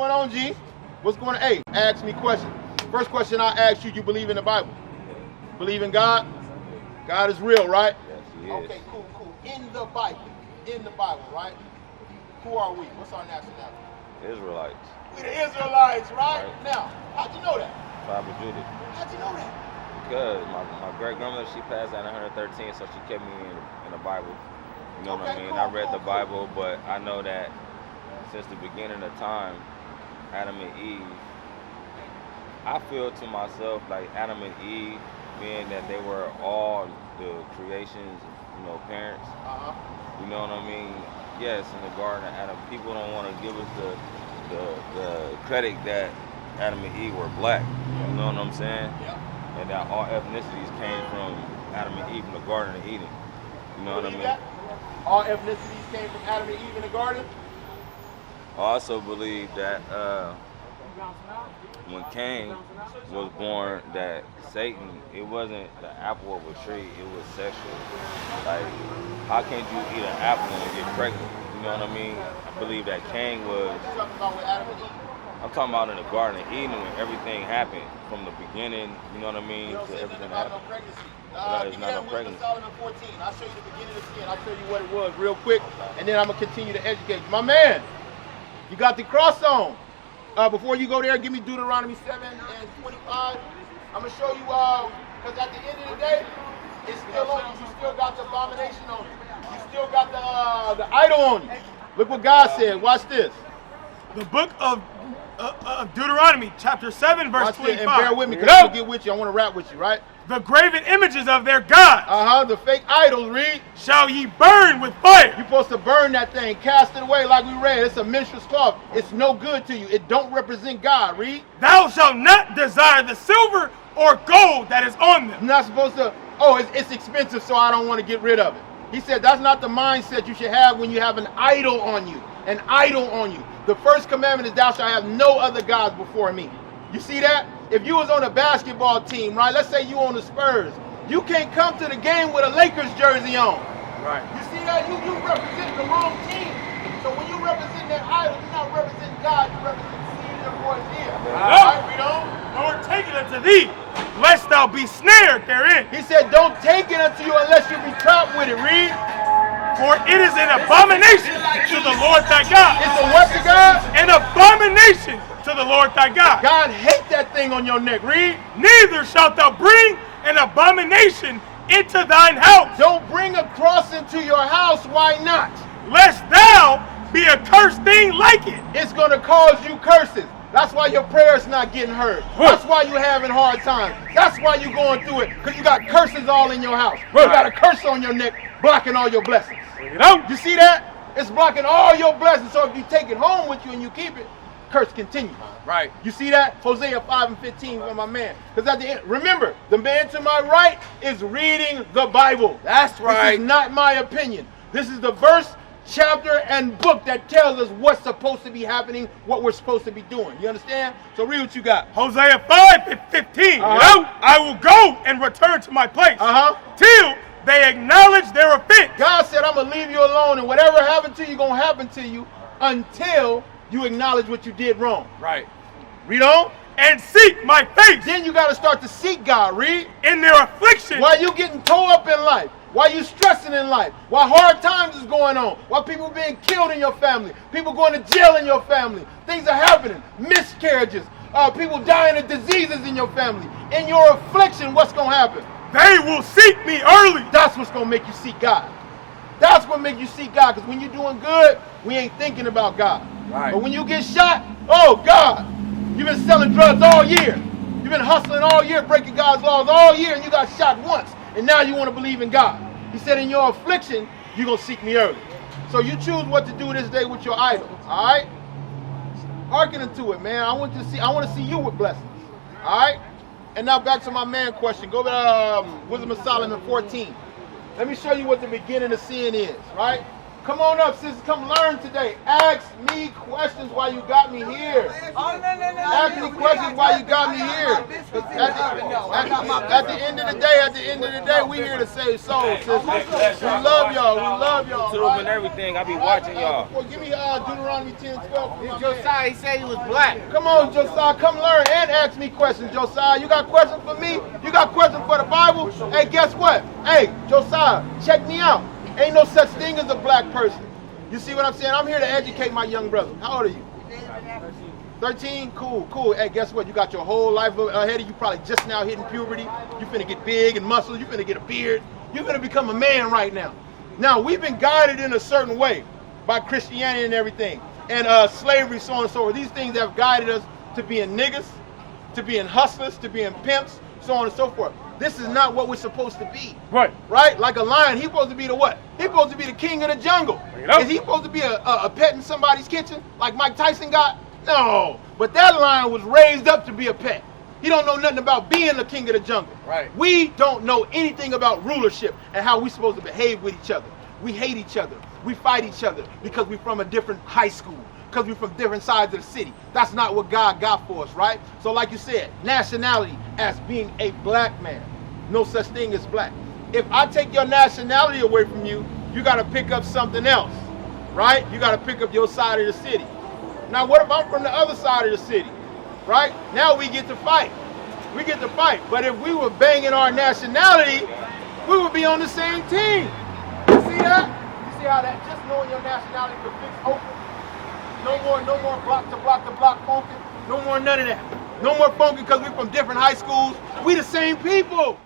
going on, G? What's going on? Hey, ask me questions. First question I asked you, you believe in the Bible? Believe in God? God is real, right? Yes, he is. Okay, cool. In the Bible, right? Who are we? What's our nationality? Israelites. We the Israelites, right? Now, how'd you know that? Tribe of Judah. How'd you know that? Because my great-grandmother, she passed at 113, so she kept me in the Bible. You know what I mean? I read the Bible, but I know that since the beginning of time, Adam and Eve, I feel to myself like Adam and Eve, being that they were all the creation's, parents. You know what I mean? Yes, in the Garden of Adam, people don't want to give us the credit that Adam and Eve were black. You know what I'm saying? Yeah. And that all ethnicities came from Adam and Eve in the Garden of Eden. You know what I mean? That? All ethnicities came from Adam and Eve in the garden? I also believe that when Cain was born, that Satan, it wasn't the apple of a tree, it was sexual. Like, how can you eat an apple and get pregnant? You know what I mean? I believe that Cain was... You're talking about with Adam and Eve? I'm talking about in the Garden of Eden when everything happened, from the beginning, you know what I mean, to everything that happened. No pregnancy. There's not no pregnancy. Solomon 14. I'll show you the beginning of sin. I'll show you what it was real quick, and then I'm going to continue to educate you. My man, you got the cross on. Before you go there, give me Deuteronomy 7 and 25. I'm going to show you, because at the end of the day, it's still on you. You still got the abomination on you. You still got the idol on you. Look what God said. Watch this. The book of Deuteronomy, chapter 7, verse 25. And bear with me, because I'm going to get with you. I want to rap with you, right? The graven images of their gods. The fake idols, read. Shall ye burn with fire. You're supposed to burn that thing, cast it away like we read. It's a minstrel's cloth. It's no good to you. It don't represent God, read. Thou shalt not desire the silver or gold that is on them. You're not supposed to, it's expensive, so I don't want to get rid of it. He said that's not the mindset you should have when you have an idol on you. An idol on you. The first commandment is thou shalt have no other gods before me. You see that? If you was on a basketball team, right? Let's say you on the Spurs. You can't come to the game with a Lakers jersey on. Right. You see that? You represent the wrong team. So when you represent that idol, you're not representing God, you represent seed of voice here. All right, read on. Nor take it unto thee, lest thou be snared therein. He said, don't take it unto you unless you be trapped with it. Read. For it is an abomination to the Lord thy God. It's a what to God? An abomination to the Lord thy God. God hate that thing on your neck. Read. Neither shalt thou bring an abomination into thine house. Don't bring a cross into your house. Why not? Lest thou be a cursed thing like it. It's going to cause you curses. That's why your prayers not getting heard. That's why you having hard times. That's why you going through it, because you got curses all in your house. You got a curse on your neck blocking all your blessings. You see that? It's blocking all your blessings. So if you take it home with you and you keep it, curse continues. Right. You see that? Hosea 5 and 15 for my man. Because at the end, remember, the man to my right is reading the Bible. That's right. This is not my opinion. This is the verse, chapter, and book that tells us what's supposed to be happening, what we're supposed to be doing. You understand? So read what you got. Hosea 5 and 15. I will go and return to my place till they acknowledge their offense. God said, I'm going to leave you alone, and whatever happened to you going to happen to you until you acknowledge what you did wrong. Right. Read on. And seek my face. Then you got to start to seek God. Read. In their affliction. While you getting tore up in life. While you stressing in life. While hard times is going on. While people being killed in your family. People going to jail in your family. Things are happening. Miscarriages. People dying of diseases in your family. In your affliction, what's going to happen? They will seek me early. That's what's going to make you seek God. That's what makes you seek God. Because when you're doing good, we ain't thinking about God. Right. But when you get shot, oh God, you've been selling drugs all year. You've been hustling all year, breaking God's laws all year, and you got shot once. And now you want to believe in God. He said in your affliction, you're going to seek me early. So you choose what to do this day with your idol. All right? Hearken into it, man. I want to see you with blessings. All right? And now back to my man question. Go to Wisdom of Solomon 14. Let me show you what the beginning of sin is, right? Come on up, sisters. Come learn today. Ask me questions while you got me here. Ask me questions while you got me here. At the end of the day, we here to save souls, sisters. We love y'all. We love y'all. YouTube and everything. I be watching y'all. Give me Deuteronomy 10:12. Josiah, he said he was black. Come on, Josiah, come learn and ask me questions, Josiah. You got questions for me? You got questions for the Bible? Hey, guess what? Hey, Josiah, check me out. Ain't no such thing as a black person. You see what I'm saying? I'm here to educate my young brother. How old are you? 13? Cool, cool. Hey, guess what? You got your whole life ahead of you, probably just now hitting puberty. You finna get big and muscle. You finna get a beard. You're gonna become a man right now. Now, we've been guided in a certain way by Christianity and everything. And slavery, so on and so forth. These things have guided us to being niggas, to being hustlers, to being pimps, so on and so forth. This is not what we're supposed to be. Right. Right? Like a lion, he's supposed to be the what? He's supposed to be the king of the jungle. Is he supposed to be a pet in somebody's kitchen like Mike Tyson got? No. But that lion was raised up to be a pet. He don't know nothing about being the king of the jungle. Right. We don't know anything about rulership and how we're supposed to behave with each other. We hate each other. We fight each other because we're from a different high school, because we're from different sides of the city. That's not what God got for us, right? So like you said, nationality as being a black man. No such thing as black. If I take your nationality away from you, you got to pick up something else, right? You got to pick up your side of the city. Now, what if I'm from the other side of the city, right? Now we get to fight. We get to fight. But if we were banging our nationality, we would be on the same team. You see that? You see how that just knowing your nationality could fix open? No more block to block funking. No more none of that. No more funking because we're from different high schools. We the same people.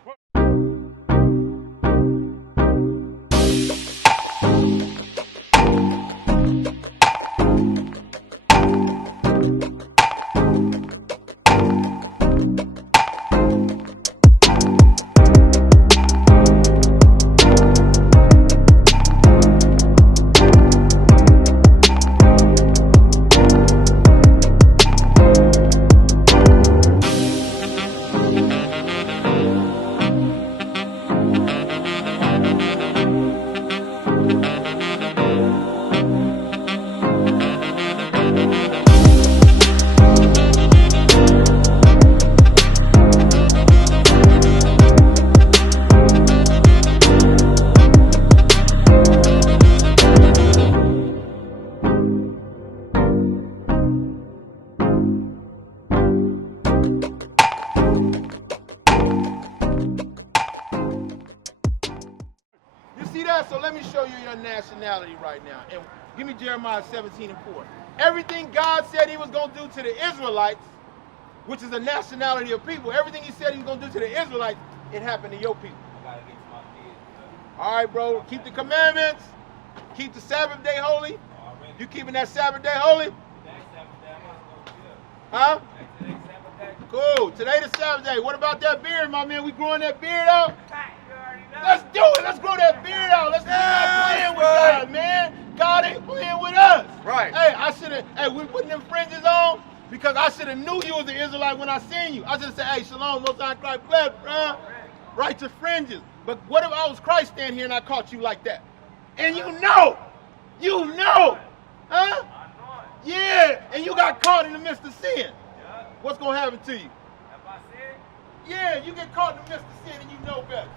So let me show you your nationality right now. And give me Jeremiah 17:4. Everything God said he was going to do to the Israelites, which is a nationality of people, everything he said he was going to do to the Israelites, it happened to your people. All right, bro. Keep the commandments. Keep the Sabbath day holy. You keeping that Sabbath day holy? Huh? Cool. Today the Sabbath day. What about that beard, my man? We growing that beard out? Let's do it. Let's grow that beard out. Let's not playing with God, man. God ain't playing with us. Right. Hey, we putting them fringes on because I should have knew you was an Israelite when I seen you. I should have said, hey, shalom, most high Christ bless, bro. Right to fringes. But what if I was Christ standing here and I caught you like that? And you know, huh? Yeah, and you got caught in the midst of sin. What's going to happen to you? Yeah, you get caught in the midst of sin and you know better.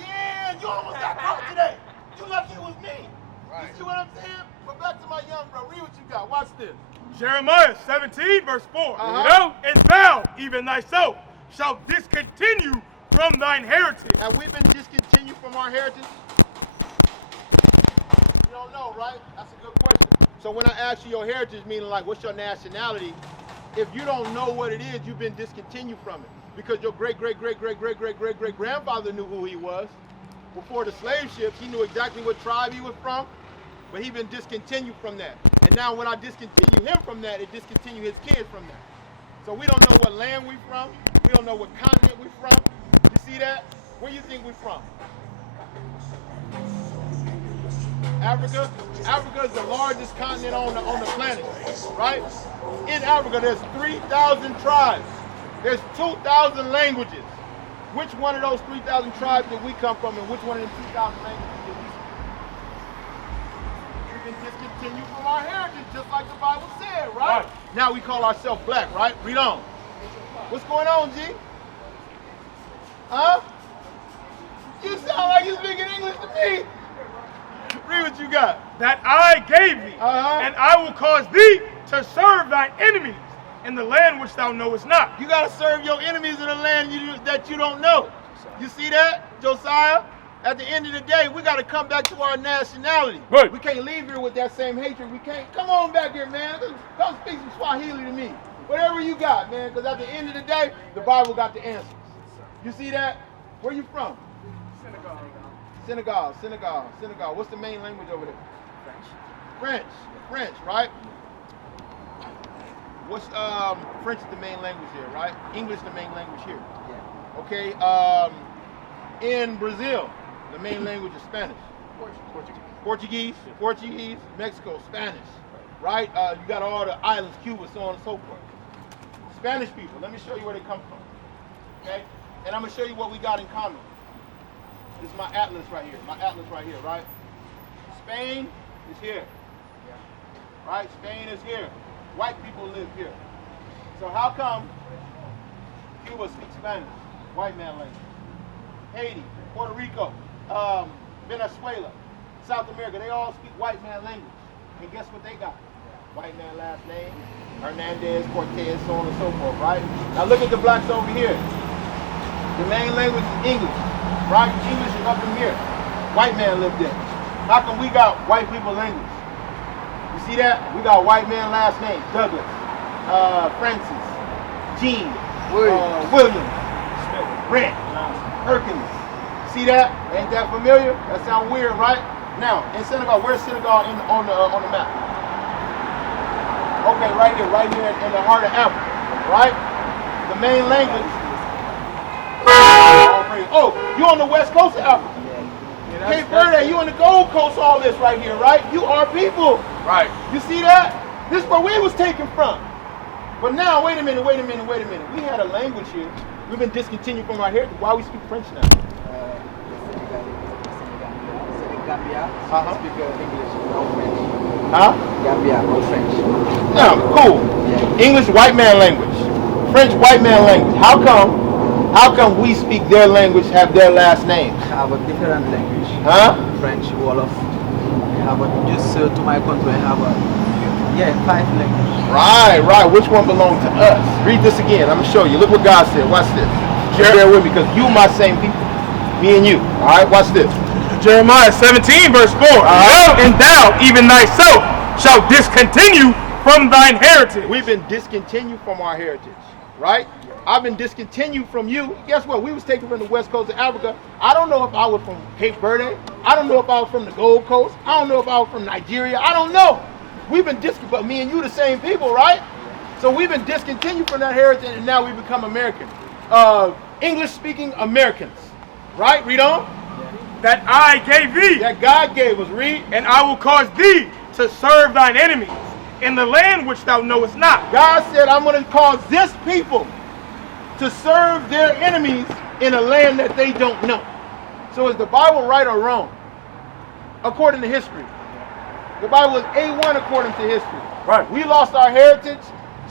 Yeah, you almost got caught today. You lucky it was me. Right. You see what I'm saying? But back to my young bro. Read what you got. Watch this. Jeremiah 17:4. And thou, even thyself, shalt discontinue from thine heritage. Have we been discontinued from our heritage? You don't know, right? That's a good question. So when I ask you your heritage, meaning like what's your nationality, if you don't know what it is, you've been discontinued from it. Because your great-great-great-great-great-great-great-grandfather knew who he was. Before the slave ships, he knew exactly what tribe he was from, but he's been discontinued from that. And now when I discontinue him from that, it discontinue his kids from that. So we don't know what land we're from. We don't know what continent we're from. You see that? Where you think we're from? Africa? Africa is the largest continent on the planet, right? In Africa, there's 3,000 tribes. There's 2,000 languages. Which one of those 3,000 tribes did we come from, and which one of them 2,000 languages did we speak? We can discontinue from our heritage, just like the Bible said, right? Now we call ourselves black, right? Read on. What's going on, G? Huh? You sound like you're speaking English to me. Read what you got. That I gave thee, and I will cause thee to serve thine enemies in the land which thou knowest not. You got to serve your enemies in a land that you don't know. You see that, Josiah? At the end of the day, we got to come back to our nationality. Right. We can't leave here with that same hatred. We can't. Come on back here, man. Come speak some Swahili to me. Whatever you got, man, because at the end of the day, the Bible got the answers. You see that? Where you from? Senegal. What's the main language over there? French, right? What's French is the main language here, right? English the main language here. Yeah. Okay. In Brazil, the main language is Spanish. Portuguese. Mexico, Spanish, right? You got all the islands, Cuba, so on and so forth. Spanish people. Let me show you where they come from. Okay. And I'm gonna show you what we got in common. This is my atlas right here, right? Spain is here, right? Spain is here. White people live here. So how come Cuba speaks Spanish, white man language? Haiti, Puerto Rico, Venezuela, South America, they all speak white man language. And guess what they got? White man last name, Hernandez, Cortez, so on and so forth, right? Now look at the blacks over here. The main language is English, right? English is up in here. White man lived there. How come we got white people language? You see that? We got white man last name, Douglas, Francis, Jean, William, Brent, Perkins. See that? Ain't that familiar? That sound weird, right? Now, in Senegal, where's Senegal on the map? Okay, right here in the heart of Africa, right? The main language. Oh, you on the west coast of Africa. Cape Verde, you on the Gold Coast, all this right here, right? You are people. Right. You see that? This is where we was taken from. But now, wait a minute. We had a language here. We've been discontinued from our heritage. Why we speak French now? Gambia, speak English, no French. Huh? Gambia, no French. No, cool. Yeah. English, white man language. French, white man language. How come we speak their language, have their last names? Have a different language. Huh? French, Wolof. Have a, just to my country, have a, 5 languages. Right. Which one belongs to us? Read this again. I'm going to show you. Look what God said. Watch this. Just bear with me, because you my same people. Me and you. All right, watch this. Jeremiah 17, verse 4. And thou, even thyself, shalt discontinue from thine heritage. We've been discontinued from our heritage, right? I've been discontinued from you. Guess what? We was taken from the west coast of Africa. I don't know if I was from Cape Verde. I don't know if I was from the Gold Coast. I don't know if I was from Nigeria. I don't know. We've been discontinued, but me and you the same people, right? So we've been discontinued from that heritage, and now we become American. English-speaking Americans, right? Read on. That I gave thee, That God gave us. Read. and I will cause thee to serve thine enemies in the land which thou knowest not. God said, I'm going to cause this people to serve their enemies in a land that they don't know. So is the Bible right or wrong? According to history. The Bible is A1 according to history. Right. We lost our heritage,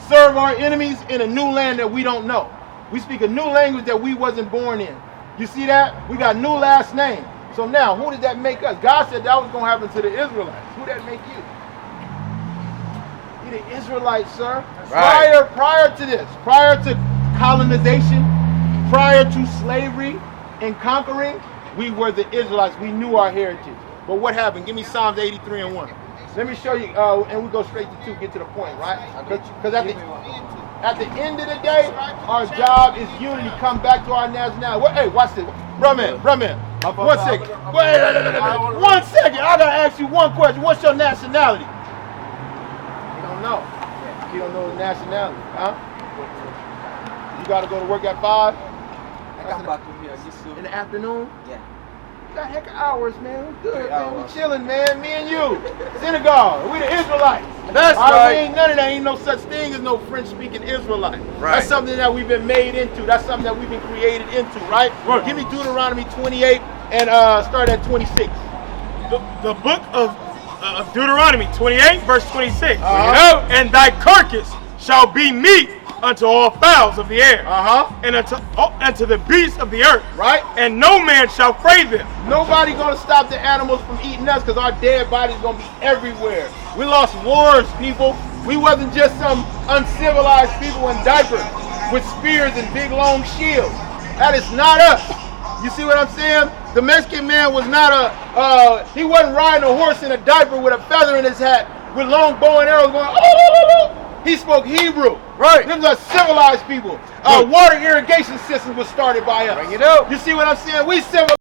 serve our enemies in a new land that we don't know. We speak a new language that we wasn't born in. You see that? We got new last name. So now, who did that make us? God said that was going to happen to the Israelites. Who did that make you? You're the Israelites, sir. Right. Prior to this, prior to colonization, prior to slavery and conquering, we were the Israelites. We knew our heritage. But what happened? Give me Psalms 83 and 1. Let me show you, and we go straight to 2, get to the point, right? Because at the end of the day, our job is unity. Come back to our nationality. Hey, watch this. Bro, man. 1 second. Wait. 1 second. I got to ask you one question. What's your nationality? You don't know. You don't know the nationality, huh? You got to go to work at 5? I come back to here just soon. In the afternoon? Yeah. We got heck of hours, man. We good, man. We chilling, man. Me and you. Senegal. We the Israelites. That's all right. We ain't none of that. Ain't no such thing as no French-speaking Israelite. Right. That's something that we've been made into. That's something that we've been created into, right? Right. Give me Deuteronomy 28 and start at 26. The book of Deuteronomy 28, verse 26. Uh-huh. And thy carcass shall be meat unto all fowls of the air, and unto the beasts of the earth, right? And no man shall fray them. Nobody gonna stop the animals from eating us, because our dead bodies gonna be everywhere. We lost wars, people. We wasn't just some uncivilized people in diapers with spears and big long shields. That is not us. You see what I'm saying? The Mexican man was not he wasn't riding a horse in a diaper with a feather in his hat with long bow and arrows going, oh. He spoke Hebrew. Right. Them are civilized people. Water irrigation system was started by us. Bring it up. You see what I'm saying? We civilized.